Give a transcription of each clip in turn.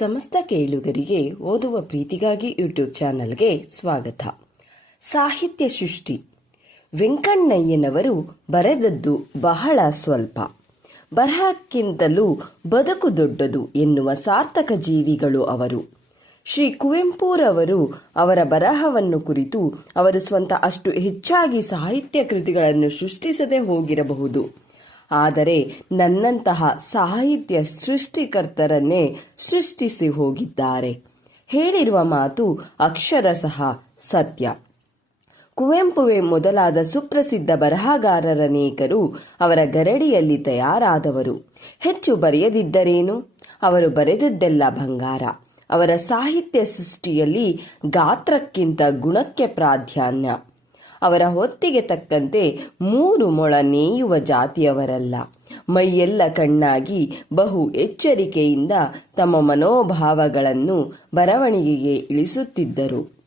ಸಮಸ್ತ ಕೇಳುಗರಿಗೆ ಓದುವ ಪ್ರೀತಿಗಾಗಿ ಯೂಟ್ಯೂಬ್ ಚಾನಲ್ಗೆ ಸ್ವಾಗತ. ಸಾಹಿತ್ಯ ಸೃಷ್ಟಿ. ವೆಂಕಣ್ಣಯ್ಯನವರು ಬರೆದದ್ದು ಬಹಳ ಸ್ವಲ್ಪ. ಬರಹಕ್ಕಿಂತಲೂ ಬದುಕು ದೊಡ್ಡದು ಎನ್ನುವ ಸಾರ್ಥಕ ಜೀವಿಗಳು ಅವರು. ಶ್ರೀ ಕುವೆಂಪುರವರು ಅವರ ಬರಹವನ್ನು ಕುರಿತು ಅವರು ಸ್ವಂತ ಅಷ್ಟು ಹೆಚ್ಚಾಗಿ ಸಾಹಿತ್ಯ ಕೃತಿಗಳನ್ನು ಸೃಷ್ಟಿಸದೆ ಹೋಗಿರಬಹುದು. ಆದರೆ ನನ್ನಂತಹ ಸಾಹಿತ್ಯ ಸೃಷ್ಟಿಕರ್ತರನ್ನೇ ಸೃಷ್ಟಿಸಿ ಹೋಗಿದ್ದಾರೆ. ಹೇಳಿರುವ ಮಾತು ಅಕ್ಷರಶಃ ಸತ್ಯ. ಕುವೆಂಪುವೆ ಮೊದಲಾದ ಸುಪ್ರಸಿದ್ಧ ಬರಹಗಾರರನೇಕರು ಅವರ ಗರಡಿಯಲ್ಲಿ ತಯಾರಾದವರು. ಹೆಚ್ಚು ಬರೆಯದಿದ್ದರೇನು? ಅವರು ಬರೆದದ್ದೆಲ್ಲ ಬಂಗಾರ. ಅವರ ಸಾಹಿತ್ಯ ಸೃಷ್ಟಿಯಲ್ಲಿ ಗಾತ್ರಕ್ಕಿಂತ ಗುಣಕ್ಕೆ ಪ್ರಾಧಾನ್ಯ. ಅವರ ಹೊತ್ತಿಗೆ ತಕ್ಕಂತೆ ಮೂರು ಮೊಳ ನೇಯುವ ಜಾತಿಯವರಲ್ಲ. ಮೈಯೆಲ್ಲ ಕಣ್ಣಾಗಿ ಬಹು ಎಚ್ಚರಿಕೆಯಿಂದ ತಮ್ಮ ಮನೋಭಾವಗಳನ್ನು ಬರವಣಿಗೆಗೆ ಇಳಿಸುತ್ತಿದ್ದರು.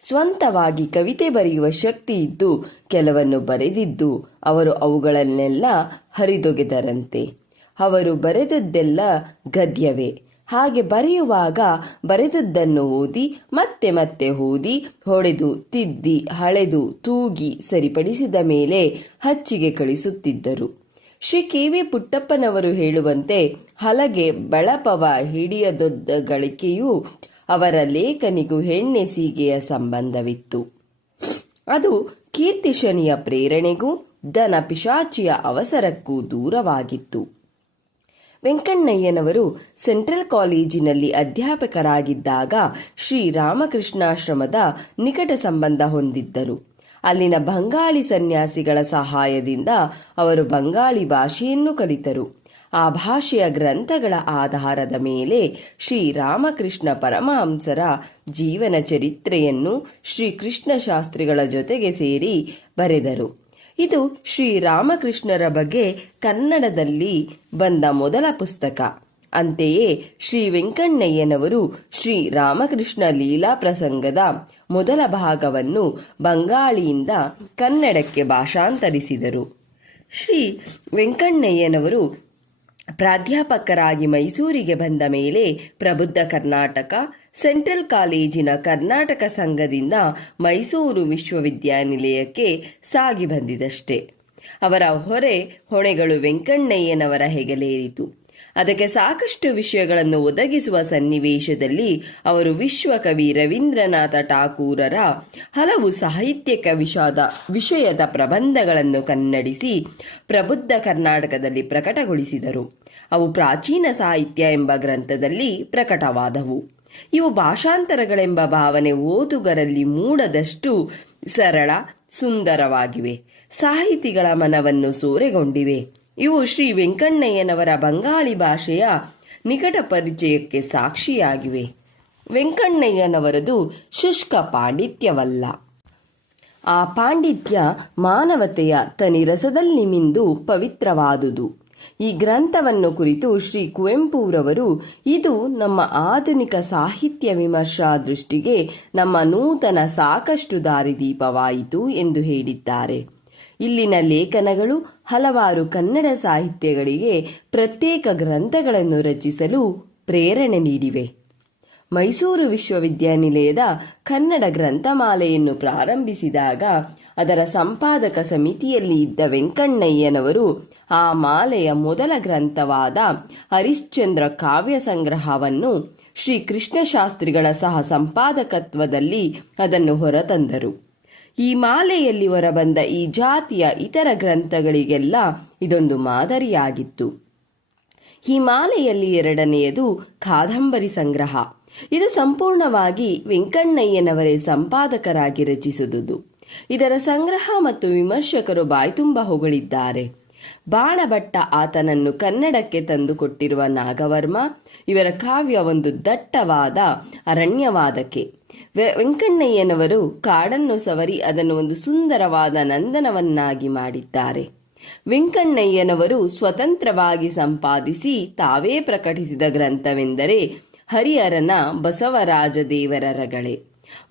ಸ್ವಂತವಾಗಿ ಕವಿತೆ ಬರೆಯುವ ಶಕ್ತಿ ಇದ್ದು ಕೆಲವನ್ನು ಬರೆದಿದ್ದು ಅವರು ಅವುಗಳನ್ನೆಲ್ಲ ಹರಿದೊಗೆದರಂತೆ. ಅವರು ಬರೆದದ್ದೆಲ್ಲ ಗದ್ಯವೇ. ಹಾಗೆ ಬರೆಯುವಾಗ ಬರೆದದ್ದನ್ನು ಓದಿ ಮತ್ತೆ ಮತ್ತೆ ಓದಿ ಹೊಡೆದು ತಿದ್ದಿ ಹಳೆದು ತೂಗಿ ಸರಿಪಡಿಸಿದ ಮೇಲೆ ಹಚ್ಚಿಗೆ ಕಳಿಸುತ್ತಿದ್ದರು. ಶ್ರೀ ಕೆ ವಿ ಪುಟ್ಟಪ್ಪನವರು ಹೇಳುವಂತೆ ಹಲಗೆ ಬಳಪವ ಹಿಡಿಯದೊದ್ದ ಗಳಿಕೆಯೂ ಅವರ ಲೇಖನಿಗೂ ಹೆಣ್ಣೆಸೀಗೆಯ ಸಂಬಂಧವಿತ್ತು. ಅದು ಕೀರ್ತಿಶನಿಯ ಪ್ರೇರಣೆಗೂ ದನ ಪಿಶಾಚಿಯ ಅವಸರಕ್ಕೂ ದೂರವಾಗಿತ್ತು. ವೆಂಕಣ್ಣಯ್ಯನವರು ಸೆಂಟ್ರಲ್ ಕಾಲೇಜಿನಲ್ಲಿ ಅಧ್ಯಾಪಕರಾಗಿದ್ದಾಗ ಶ್ರೀ ರಾಮಕೃಷ್ಣಾಶ್ರಮದ ನಿಕಟ ಸಂಬಂಧ ಹೊಂದಿದ್ದರು. ಅಲ್ಲಿನ ಬಂಗಾಳಿ ಸನ್ಯಾಸಿಗಳ ಸಹಾಯದಿಂದ ಅವರು ಬಂಗಾಳಿ ಭಾಷೆಯನ್ನು ಕಲಿತರು. ಆ ಭಾಷೆಯ ಗ್ರಂಥಗಳ ಆಧಾರದ ಮೇಲೆ ಶ್ರೀ ರಾಮಕೃಷ್ಣ ಪರಮಹಂಸರ ಜೀವನ ಚರಿತ್ರೆಯನ್ನು ಶ್ರೀಕೃಷ್ಣ ಶಾಸ್ತ್ರಿಗಳ ಜೊತೆಗೆ ಸೇರಿ ಬರೆದರು. ಇದು ಶ್ರೀರಾಮಕೃಷ್ಣರ ಬಗ್ಗೆ ಕನ್ನಡದಲ್ಲಿ ಬಂದ ಮೊದಲ ಪುಸ್ತಕ. ಅಂತೆಯೇ ಶ್ರೀ ವೆಂಕಣ್ಣಯ್ಯನವರು ಶ್ರೀ ರಾಮಕೃಷ್ಣ ಲೀಲಾ ಪ್ರಸಂಗದ ಮೊದಲ ಭಾಗವನ್ನು ಬಂಗಾಳಿಯಿಂದ ಕನ್ನಡಕ್ಕೆ ಭಾಷಾಂತರಿಸಿದರು. ಶ್ರೀ ವೆಂಕಣ್ಣಯ್ಯನವರು ಪ್ರಾಧ್ಯಾಪಕರಾಗಿ ಮೈಸೂರಿಗೆ ಬಂದ ಮೇಲೆ ಪ್ರಬುದ್ಧ ಕರ್ನಾಟಕ ಸೆಂಟ್ರಲ್ ಕಾಲೇಜಿನ ಕರ್ನಾಟಕ ಸಂಘದಿಂದ ಮೈಸೂರು ವಿಶ್ವವಿದ್ಯಾನಿಲಯಕ್ಕೆ ಸಾಗಿ ಬಂದಿದಷ್ಟೇ. ಅವರ ಹೊರೆ ಹೊಣೆಗಳು ವೆಂಕಣ್ಣಯ್ಯನವರ ಹೆಗಲೇರಿತು. ಅದಕ್ಕೆ ಸಾಕಷ್ಟು ವಿಷಯಗಳನ್ನು ಒದಗಿಸುವ ಸನ್ನಿವೇಶದಲ್ಲಿ ಅವರು ವಿಶ್ವಕವಿ ರವೀಂದ್ರನಾಥ ಠಾಕೂರರ ಹಲವು ಸಾಹಿತ್ಯಕ ವಿಷಾದ ವಿಷಯದ ಪ್ರಬಂಧಗಳನ್ನು ಕನ್ನಡಿಸಿ ಪ್ರಬುದ್ಧ ಕರ್ನಾಟಕದಲ್ಲಿ ಪ್ರಕಟಗೊಳಿಸಿದರು. ಅವು ಪ್ರಾಚೀನ ಸಾಹಿತ್ಯ ಎಂಬ ಗ್ರಂಥದಲ್ಲಿ ಪ್ರಕಟವಾದವು. ಇವು ಭಾಷಾಂತರಗಳೆಂಬ ಭಾವನೆ ಓದುಗರಲ್ಲಿ ಮೂಡದಷ್ಟು ಸರಳ, ಸುಂದರವಾಗಿವೆ. ಸಾಹಿತಿಗಳ ಮನವನ್ನು ಸೂರೆಗೊಂಡಿವೆ. ಇವು ಶ್ರೀ ವೆಂಕಣ್ಣಯ್ಯನವರ ಬಂಗಾಳಿ ಭಾಷೆಯ ನಿಕಟ ಪರಿಚಯಕ್ಕೆ ಸಾಕ್ಷಿಯಾಗಿವೆ. ವೆಂಕಣ್ಣಯ್ಯನವರದು ಶುಷ್ಕ ಪಾಂಡಿತ್ಯವಲ್ಲ. ಆ ಪಾಂಡಿತ್ಯ ಮಾನವತೆಯ ತನಿರಸದಲ್ಲಿ ಮಿಂದು ಪವಿತ್ರವಾದುದು. ಈ ಗ್ರಂಥವನ್ನು ಕುರಿತು ಶ್ರೀ ಕುವೆಂಪುರವರು ಇದು ನಮ್ಮ ಆಧುನಿಕ ಸಾಹಿತ್ಯ ವಿಮರ್ಶಾ ದೃಷ್ಟಿಗೆ ನಮ್ಮ ನೂತನ ಸಾಕಷ್ಟು ದಾರಿದೀಪವಾಯಿತು ಎಂದು ಹೇಳಿದ್ದಾರೆ. ಇಲ್ಲಿನ ಲೇಖನಗಳು ಹಲವಾರು ಕನ್ನಡ ಸಾಹಿತ್ಯಗಳಿಗೆ ಪ್ರತ್ಯೇಕ ಗ್ರಂಥಗಳನ್ನು ರಚಿಸಲು ಪ್ರೇರಣೆ ನೀಡಿವೆ. ಮೈಸೂರು ವಿಶ್ವವಿದ್ಯಾನಿಲಯದ ಕನ್ನಡ ಗ್ರಂಥಮಾಲೆಯನ್ನು ಪ್ರಾರಂಭಿಸಿದಾಗ ಅದರ ಸಂಪಾದಕ ಸಮಿತಿಯಲ್ಲಿ ಇದ್ದ ವೆಂಕಣ್ಣಯ್ಯನವರು ಆ ಮಾಲೆಯ ಮೊದಲ ಗ್ರಂಥವಾದ ಹರಿಶ್ಚಂದ್ರ ಕಾವ್ಯ ಸಂಗ್ರಹವನ್ನು ಶ್ರೀ ಕೃಷ್ಣಶಾಸ್ತ್ರಿಗಳ ಸಹ ಸಂಪಾದಕತ್ವದಲ್ಲಿ ಅದನ್ನು ಹೊರತಂದರು. ಈ ಮಾಲೆಯಲ್ಲಿ ಹೊರಬಂದ ಈ ಜಾತಿಯ ಇತರ ಗ್ರಂಥಗಳಿಗೆಲ್ಲ ಇದೊಂದು ಮಾದರಿಯಾಗಿತ್ತು. ಈ ಮಾಲೆಯಲ್ಲಿ ಎರಡನೆಯದು ಕಾದಂಬರಿ ಸಂಗ್ರಹ. ಇದು ಸಂಪೂರ್ಣವಾಗಿ ವೆಂಕಣ್ಣಯ್ಯನವರೇ ಸಂಪಾದಕರಾಗಿ ರಚಿಸಿದುದು. ಇದರ ಸಂಗ್ರಹ ಮತ್ತು ವಿಮರ್ಶಕರು ಬಾಯ್ತುಂಬ ಹೊಗಳಿದ್ದಾರೆ. ಬಾಣಭಟ್ಟ ಆತನನ್ನು ಕನ್ನಡಕ್ಕೆ ತಂದುಕೊಟ್ಟಿರುವ ನಾಗವರ್ಮ ಇವರ ಕಾವ್ಯ ಒಂದು ದಟ್ಟವಾದ ಅರಣ್ಯವಾದಕ್ಕೆ. ವೆಂಕಣ್ಣಯ್ಯನವರು ಕಾಡನ್ನು ಸವರಿ ಅದನ್ನು ಒಂದು ಸುಂದರವಾದ ನಂದನವನ್ನಾಗಿ ಮಾಡಿದ್ದಾರೆ. ವೆಂಕಣ್ಣಯ್ಯನವರು ಸ್ವತಂತ್ರವಾಗಿ ಸಂಪಾದಿಸಿ ತಾವೇ ಪ್ರಕಟಿಸಿದ ಗ್ರಂಥವೆಂದರೆ ಹರಿಹರನ ಬಸವರಾಜ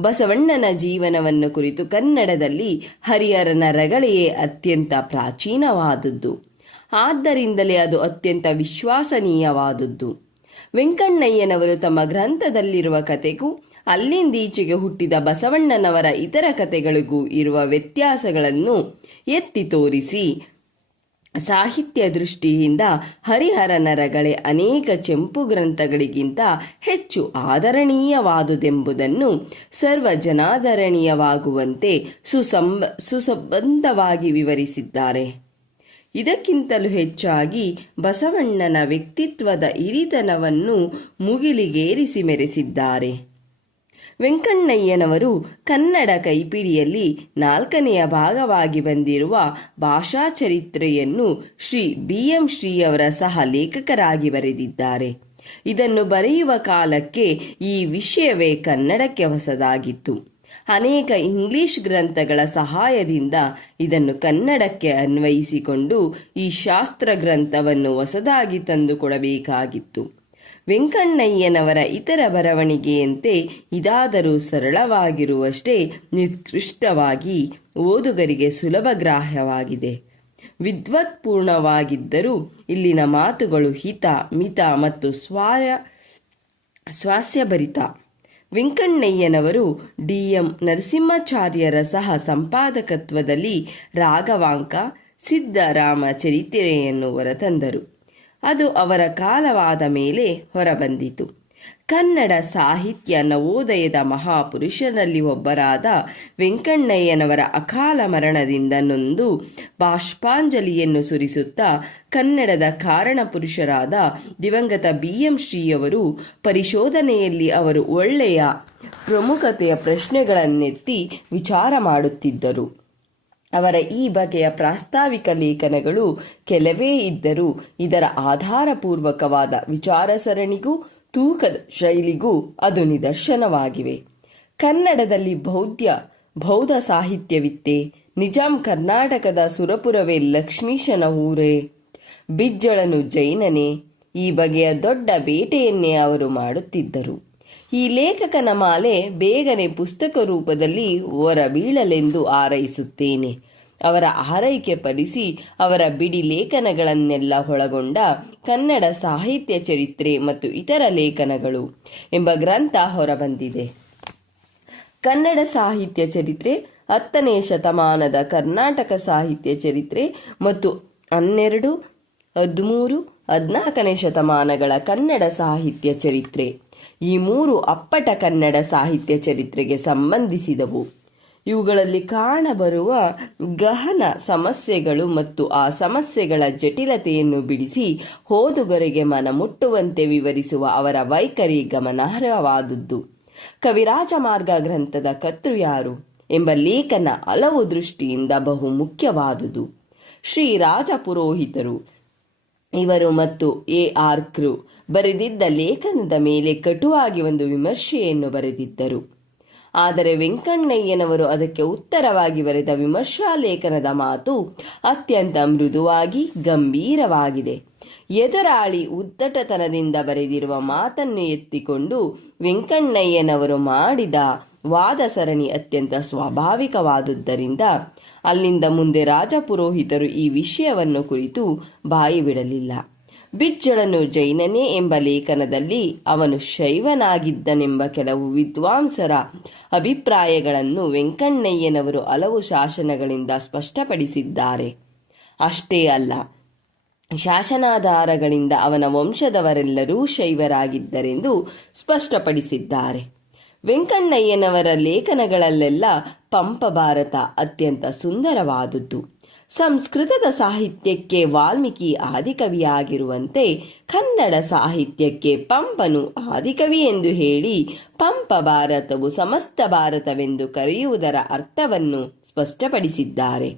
ಬಸವಣ್ಣನ ಜೀವನವನ್ನು ಕುರಿತು ಕನ್ನಡದಲ್ಲಿ ಹರಿಹರನ ರಗಳೆಯೇ ಅತ್ಯಂತ ಪ್ರಾಚೀನವಾದದ್ದು. ಆದ್ದರಿಂದಲೇ ಅದು ಅತ್ಯಂತ ವಿಶ್ವಾಸನೀಯವಾದದ್ದು. ವೆಂಕಣ್ಣಯ್ಯನವರು ತಮ್ಮ ಗ್ರಂಥದಲ್ಲಿರುವ ಕತೆಗೂ ಅಲ್ಲಿಂದೀಚೆಗೆ ಹುಟ್ಟಿದ ಬಸವಣ್ಣನವರ ಇತರ ಕತೆಗಳಿಗೂ ಇರುವ ವ್ಯತ್ಯಾಸಗಳನ್ನು ಎತ್ತಿ ತೋರಿಸಿ ಸಾಹಿತ್ಯ ದೃಷ್ಟಿಯಿಂದ ಹರಿಹರನರಗಳೇ ಅನೇಕ ಚೆಂಪು ಗ್ರಂಥಗಳಿಗಿಂತ ಹೆಚ್ಚು ಆದರಣೀಯವಾದುದೆಂಬುದನ್ನು ಸರ್ವ ಜನಾದರಣೀಯವಾಗುವಂತೆ ಸುಸಂಬ ಸುಸಂಬಂಧವಾಗಿ ವಿವರಿಸಿದ್ದಾರೆ. ಇದಕ್ಕಿಂತಲೂ ಹೆಚ್ಚಾಗಿ ಬಸವಣ್ಣನ ವ್ಯಕ್ತಿತ್ವದ ಇರಿತನವನ್ನು ಮುಗಿಲಿಗೇರಿಸಿ ಮೆರೆಸಿದ್ದಾರೆ. ವೆಂಕಣ್ಣಯ್ಯನವರು ಕನ್ನಡ ಕೈಪಿಡಿಯಲ್ಲಿ ನಾಲ್ಕನೆಯ ಭಾಗವಾಗಿ ಬಂದಿರುವ ಭಾಷಾ ಚರಿತ್ರೆಯನ್ನು ಶ್ರೀ ಬಿ ಎಂ ಶ್ರೀಯವರ ಸಹ ಲೇಖಕರಾಗಿ ಬರೆದಿದ್ದಾರೆ. ಇದನ್ನು ಬರೆಯುವ ಕಾಲಕ್ಕೆ ಈ ವಿಷಯವೇ ಕನ್ನಡಕ್ಕೆ ಹೊಸದಾಗಿತ್ತು. ಅನೇಕ ಇಂಗ್ಲಿಷ್ ಗ್ರಂಥಗಳ ಸಹಾಯದಿಂದ ಇದನ್ನು ಕನ್ನಡಕ್ಕೆ ಅನ್ವಯಿಸಿಕೊಂಡು ಈ ಶಾಸ್ತ್ರ ಗ್ರಂಥವನ್ನು ಹೊಸದಾಗಿ ತಂದುಕೊಡಬೇಕಾಗಿತ್ತು. ವೆಂಕಣ್ಣಯ್ಯನವರ ಇತರ ಬರವಣಿಗೆಯಂತೆ ಇದಾದರೂ ಸರಳವಾಗಿರುವಷ್ಟೇ ನಿತ್ಕೃಷ್ಟವಾಗಿ ಓದುಗರಿಗೆ ಸುಲಭಗ್ರಾಹ್ಯವಾಗಿದೆ ವಿದ್ವತ್ಪೂರ್ಣವಾಗಿದ್ದರೂ ಇಲ್ಲಿನ ಮಾತುಗಳು ಹಿತ, ಮಿತ ಮತ್ತು ಸ್ವಾಯ ಸ್ವಾಸ್ಯಭರಿತ. ವೆಂಕಣ್ಣಯ್ಯನವರು ಡಿ. ಎಂ. ನರಸಿಂಹಾಚಾರ್ಯರ ಸಹ ಸಂಪಾದಕತ್ವದಲ್ಲಿ ರಾಘವಾಂಕ ಸಿದ್ದರಾಮ ಚರಿತ್ರೆಯನ್ನು ಹೊರತಂದರು. ಅದು ಅವರ ಕಾಲವಾದ ಮೇಲೆ ಹೊರಬಂದಿತು. ಕನ್ನಡ ಸಾಹಿತ್ಯ ನವೋದಯದ ಮಹಾಪುರುಷರಲ್ಲಿ ಒಬ್ಬರಾದ ವೆಂಕಣ್ಣಯ್ಯನವರ ಅಕಾಲ ಮರಣದಿಂದ ನೊಂದು ಬಾಷ್ಪಾಂಜಲಿಯನ್ನು ಸುರಿಸುತ್ತಾ ಕನ್ನಡದ ಕಾರಣ ಪುರುಷರಾದ ದಿವಂಗತ ಬಿ ಎಂ ಶ್ರೀಯವರು ಪರಿಶೋಧನೆಯಲ್ಲಿ ಅವರು ಒಳ್ಳೆಯ ಪ್ರಮುಖತೆಯ ಪ್ರಶ್ನೆಗಳನ್ನೆತ್ತಿ ವಿಚಾರ ಮಾಡುತ್ತಿದ್ದರು. ಅವರ ಈ ಬಗೆಯ ಪ್ರಾಸ್ತಾವಿಕ ಲೇಖನಗಳು ಕೆಲವೇ ಇದ್ದರೂ ಇದರ ಆಧಾರಪೂರ್ವಕವಾದ ವಿಚಾರ ಸರಣಿಗೂ ತೂಕದ ಶೈಲಿಗೂ ಅದು ನಿದರ್ಶನವಾಗಿವೆ. ಕನ್ನಡದಲ್ಲಿ ಬೌದ್ಧ ಬೌದ್ಧ ಸಾಹಿತ್ಯವಿತ್ತೆ, ನಿಜಾಂ ಕರ್ನಾಟಕದ ಸುರಪುರವೇ ಲಕ್ಷ್ಮೀಶನ ಊರೇ. ಬಿಜ್ಜಳನು ಜೈನನೇ, ಈ ಬಗೆಯ ದೊಡ್ಡ ಬೇಟೆಯನ್ನೇ ಅವರು ಮಾಡುತ್ತಿದ್ದರು. ಈ ಲೇಖಕನ ಮಾಲೆ ಬೇಗನೆ ಪುಸ್ತಕ ರೂಪದಲ್ಲಿ ಹೊರಬೀಳಲೆಂದು ಆರೈಸುತ್ತೇನೆ. ಅವರ ಆರೈಕೆ ಪರಿಸಿ ಅವರ ಬಿಡಿ ಲೇಖನಗಳನ್ನೆಲ್ಲ ಒಳಗೊಂಡ ಕನ್ನಡ ಸಾಹಿತ್ಯ ಚರಿತ್ರೆ ಮತ್ತು ಇತರ ಲೇಖನಗಳು ಎಂಬ ಗ್ರಂಥ ಹೊರಬಂದಿದೆ. ಕನ್ನಡ ಸಾಹಿತ್ಯ ಚರಿತ್ರೆ, ಹತ್ತನೇ ಶತಮಾನದ ಕರ್ನಾಟಕ ಸಾಹಿತ್ಯ ಚರಿತ್ರೆ ಮತ್ತು ಹನ್ನೆರಡು, ಹದಿಮೂರು, ಹದಿನಾಲ್ಕನೇ ಶತಮಾನಗಳ ಕನ್ನಡ ಸಾಹಿತ್ಯ ಚರಿತ್ರೆ. ಈ ಮೂರು ಅಪ್ಪಟ ಕನ್ನಡ ಸಾಹಿತ್ಯ ಚರಿತ್ರೆಗೆ ಸಂಬಂಧಿಸಿದವು. ಇವುಗಳಲ್ಲಿ ಕಾಣಬರುವ ಗಹನ ಸಮಸ್ಯೆಗಳು ಮತ್ತು ಆ ಸಮಸ್ಯೆಗಳ ಜಟಿಲತೆಯನ್ನು ಬಿಡಿಸಿ ಓದುಗರಿಗೆ ಮನ ಮುಟ್ಟುವಂತೆ ವಿವರಿಸುವ ಅವರ ವೈಖರಿ ಗಮನಾರ್ಹವಾದುದು ಕವಿರಾಜ ಮಾರ್ಗ ಗ್ರಂಥದ ಕರ್ತೃ ಯಾರು ಎಂಬ ಲೇಖನ ಹಲವು ದೃಷ್ಟಿಯಿಂದ ಬಹು ಮುಖ್ಯವಾದುದು. ಶ್ರೀ ರಾಜ ಪುರೋಹಿತರು ಇವರು ಮತ್ತು ಎ ಆರ್ ಕ್ರು ಬರೆದಿದ್ದ ಲೇಖನದ ಮೇಲೆ ಕಟುವಾಗಿ ಒಂದು ವಿಮರ್ಶೆಯನ್ನು ಬರೆದಿದ್ದರು. ಆದರೆ ವೆಂಕಣ್ಣಯ್ಯನವರು ಅದಕ್ಕೆ ಉತ್ತರವಾಗಿ ಬರೆದ ವಿಮರ್ಶಾ ಲೇಖನದ ಮಾತು ಅತ್ಯಂತ ಮೃದುವಾಗಿ ಗಂಭೀರವಾಗಿದೆ. ಎದುರಾಳಿ ಉದ್ದಟತನದಿಂದ ಬರೆದಿರುವ ಮಾತನ್ನು ಎತ್ತಿಕೊಂಡು ವೆಂಕಣ್ಣಯ್ಯನವರು ಮಾಡಿದ ವಾದ ಸರಣಿ ಅತ್ಯಂತ ಸ್ವಾಭಾವಿಕವಾದುದರಿಂದ ಅಲ್ಲಿಂದ ಮುಂದೆ ರಾಜಪುರೋಹಿತರು ಈ ವಿಷಯವನ್ನು ಕುರಿತು ಬಾಯಿ ಬಿಡಲಿಲ್ಲ. ಬಿಜ್ಜಳನು ಜೈನನೇ ಎಂಬ ಲೇಖನದಲ್ಲಿ ಅವನು ಶೈವನಾಗಿದ್ದನೆಂಬ ಕೆಲವು ವಿದ್ವಾಂಸರ ಅಭಿಪ್ರಾಯಗಳನ್ನು ವೆಂಕಣ್ಣಯ್ಯನವರು ಹಲವು ಶಾಸನಗಳಿಂದ ಸ್ಪಷ್ಟಪಡಿಸಿದ್ದಾರೆ. ಅಷ್ಟೇ ಅಲ್ಲ, ಶಾಸನಾಧಾರಗಳಿಂದ ಅವನ ವಂಶದವರೆಲ್ಲರೂ ಶೈವರಾಗಿದ್ದರೆಂದು ಸ್ಪಷ್ಟಪಡಿಸಿದ್ದಾರೆ. ವೆಂಕಣ್ಣಯ್ಯನವರ ಲೇಖನಗಳಲ್ಲೆಲ್ಲ ಪಂಪ ಭಾರತ ಅತ್ಯಂತ ಸುಂದರವಾದುದು ಸಂಸ್ಕೃತದ ಸಾಹಿತ್ಯಕ್ಕೆ ವಾಲ್ಮೀಕಿ ಆದಿಕವಿಯಾಗಿರುವಂತೆ ಕನ್ನಡ ಸಾಹಿತ್ಯಕ್ಕೆ ಪಂಪನು ಆದಿಕವಿ ಎಂದು ಹೇಳಿ ಪಂಪ ಭಾರತವು ಸಮಸ್ತ ಭಾರತವೆಂದು ಕರೆಯುವುದರ ಅರ್ಥವನ್ನು ಸ್ಪಷ್ಟಪಡಿಸಿದ್ದಾರೆ.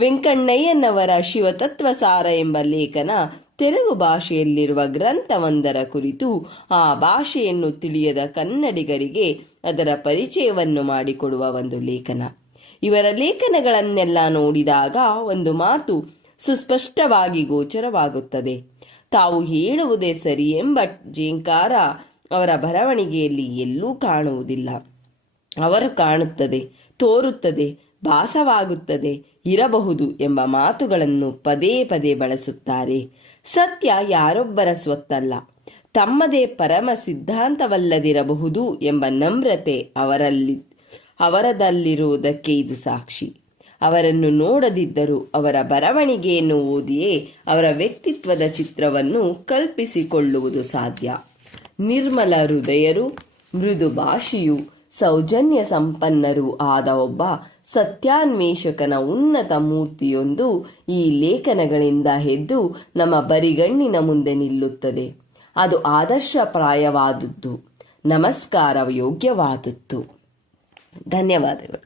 ವೆಂಕಣ್ಣಯ್ಯನವರ ಶಿವತತ್ವಸಾರ ಎಂಬ ಲೇಖನ ತೆಲುಗು ಭಾಷೆಯಲ್ಲಿರುವ ಗ್ರಂಥವೊಂದರ ಕುರಿತು ಆ ಭಾಷೆಯನ್ನು ತಿಳಿಯದ ಕನ್ನಡಿಗರಿಗೆ ಅದರ ಪರಿಚಯವನ್ನು ಮಾಡಿಕೊಡುವ ಒಂದು ಲೇಖನ. ಇವರ ಲೇಖನಗಳನ್ನೆಲ್ಲ ನೋಡಿದಾಗ ಒಂದು ಮಾತು ಸುಸ್ಪಷ್ಟವಾಗಿ ಗೋಚರವಾಗುತ್ತದೆ. ತಾವು ಹೇಳುವುದೇ ಸರಿ ಎಂಬ ಜೇಂಕಾರ ಅವರ ಬರವಣಿಗೆಯಲ್ಲಿ ಎಲ್ಲೂ ಕಾಣುವುದಿಲ್ಲ. ಅವರು ಕಾಣುತ್ತದೆ, ತೋರುತ್ತದೆ, ಭಾಸವಾಗುತ್ತದೆ, ಇರಬಹುದು ಎಂಬ ಮಾತುಗಳನ್ನು ಪದೇ ಪದೇ ಬಳಸುತ್ತಾರೆ. ಸತ್ಯ ಯಾರೊಬ್ಬರ ಸ್ವತ್ತಲ್ಲ. ತಮ್ಮದೇ ಪರಮ ಸಿದ್ಧಾಂತವಲ್ಲದಿರಬಹುದು ಎಂಬ ನಮ್ರತೆ ಅವರಲ್ಲಿ ಅವರದಲ್ಲಿರುವುದಕ್ಕೆ ಇದು ಸಾಕ್ಷಿ. ಅವರನ್ನು ನೋಡದಿದ್ದರೂ ಅವರ ಬರವಣಿಗೆಯನ್ನು ಓದಿಯೇ ಅವರ ವ್ಯಕ್ತಿತ್ವದ ಚಿತ್ರವನ್ನು ಕಲ್ಪಿಸಿಕೊಳ್ಳುವುದು ಸಾಧ್ಯ. ನಿರ್ಮಲ ಹೃದಯರು ಮೃದು ಭಾಷೆಯು ಸೌಜನ್ಯ ಸಂಪನ್ನರೂ ಆದ ಒಬ್ಬ ಸತ್ಯಾನ್ವೇಷಕನ ಉನ್ನತ ಮೂರ್ತಿಯೊಂದು ಈ ಲೇಖನಗಳಿಂದ ಎದ್ದು ನಮ್ಮ ಬರಿಗಣ್ಣಿನ ಮುಂದೆ ನಿಲ್ಲುತ್ತದೆ. ಅದು ಆದರ್ಶಪ್ರಾಯವಾದದ್ದು. ನಮಸ್ಕಾರ ಯೋಗ್ಯವಾದದ್ದು. ధన్యవాదాలు